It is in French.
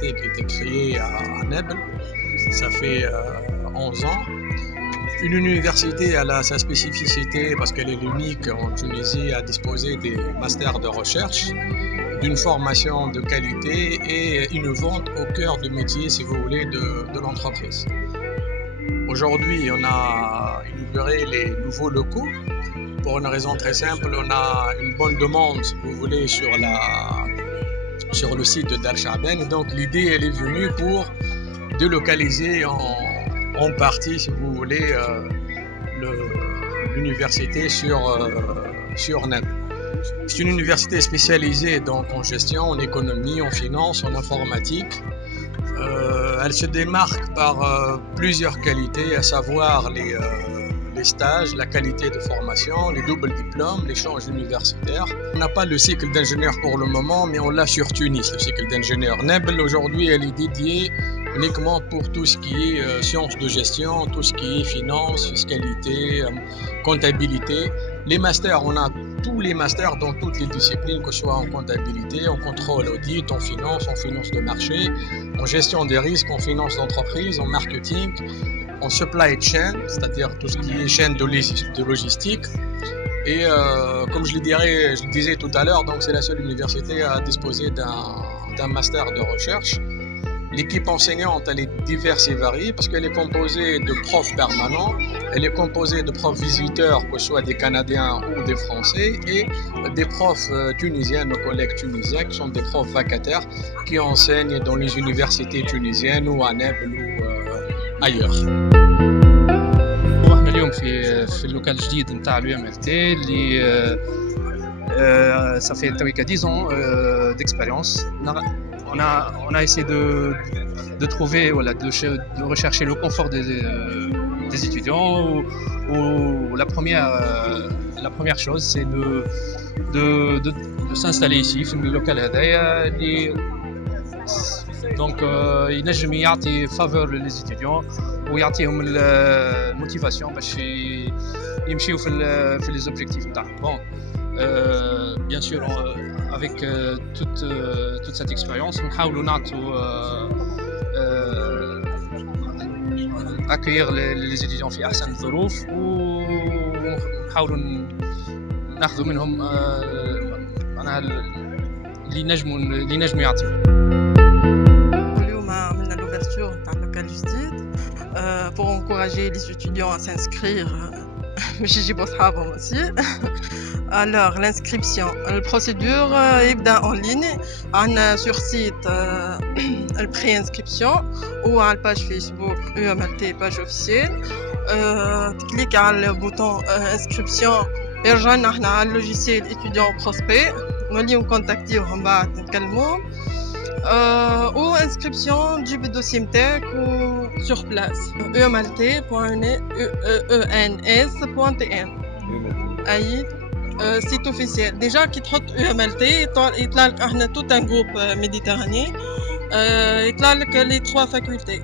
université qui a été créée à Naples, ça fait 11 ans. Une université, elle a sa spécificité parce qu'elle est l'unique en Tunisie à disposer des masters de recherche, d'une formation de qualité et innovante au cœur du métier, si vous voulez, de l'entreprise. Aujourd'hui, on a inauguré les nouveaux locaux pour une raison très simple. On a une bonne demande, si vous voulez, sur le site de Dar Chaaben. Et donc, l'idée, elle est venue pour délocaliser en partie, si vous voulez, l'université sur Naples. C'est une université spécialisée donc en gestion, en économie, en finance, en informatique. Elle se démarque par plusieurs qualités, à savoir les stages, la qualité de formation, les doubles diplômes, l'échange universitaire. On n'a pas le cycle d'ingénieur pour le moment, mais on l'a sur Tunis, le cycle d'ingénieur. Naples, aujourd'hui, elle est dédiée uniquement pour tout ce qui est sciences de gestion, tout ce qui est finance, fiscalité, comptabilité. Les masters, on a tous les masters dans toutes les disciplines, que ce soit en comptabilité, en contrôle audit, en finance de marché, en gestion des risques, en finance d'entreprise, en marketing, en supply chain, c'est-à-dire tout ce qui est chaîne de logistique. Et comme je le disais tout à l'heure, donc c'est la seule université à disposer d'un master de recherche. L'équipe enseignante, elle est diverse et variée parce qu'elle est composée de profs permanents, elle est composée de profs visiteurs, que ce soit des Canadiens ou des Français, et des profs tunisiens, nos collègues tunisiens, qui sont des profs vacataires qui enseignent dans les universités tunisiennes ou à Naples ou ailleurs. احنا اليوم في اللوكال جديد نتاع اليو ام ال تي اللي ça fait 10 ans d'expérience. On a essayé de trouver, voilà, de rechercher le confort des étudiants. Où la première chose, c'est de s'installer ici, في اللوكال هذايا اللي donc ينجم يعطي faveur les étudiants ويعطيهم الموتيفاسيون باش يمشيو في les objectifs نتاعهم. Bon, bien sûr, avec toute cette expérience, نحاولوا نعطوا accueillir les étudiants في أحسن الظروف ونحاولوا ناخذوا منهم معناها اللي ينجموا يعطيوا. اليوم عملنا l'ouverture نتاع اللوكال جديد pour encourager les étudiants à s'inscrire باش يجيبوا صحابهم aussi. Alors l'inscription, la procédure يبدا en ligne. عندنا sur site le pré-inscription ou à la page Facebook UMLT page officielle. تكليك على le bouton inscription يرجعنا احنا على اللوجيسيال étudiant prospect نوليو نكونتاكتيوهم بعد نكلموهم. Ou inscription du dossier نتاعك ou sur place umlt.ens.tn. اي site officiel. Déjà qui تحط UMLT يطلع لك احنا tout un groupe méditerranéen, يطلع لك les 3 facultés.